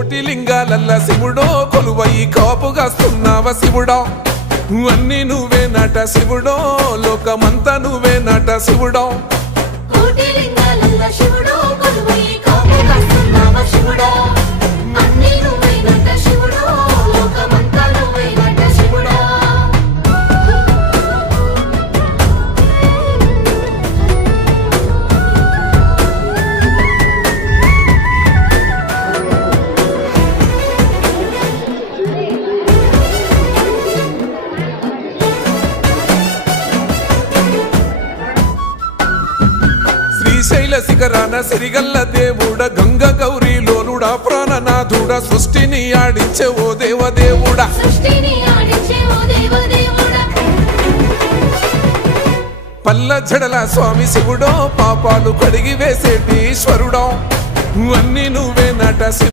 కోటి లింగాలల్ల శివుడో కొలువయి కాపుగాస్తున్నావ శివుడా అన్ని నువ్వే నట శివుడో లోకమంతా నువ్వే నట శివుడో కోటి లింగాలల్ల శివుడో కొలువయి కాపుగాస్తున్నావ శివుడా అన్ని నువ్వే నట శివుడో లోకమంతా నువ్వే నట శివుడా శ్రీశైల శిఖరాన సిరిగల్ల దేవుడ గంగ గౌరీ లోలుడా ప్రాణనాథుడా సృష్టిని ఆడించే ఓ దేవదేవుడా పల్ల జడల స్వామి శివుడో పాపాలు కడిగి వేసేటి ఈశ్వరుడో అన్ని నువ్వే నట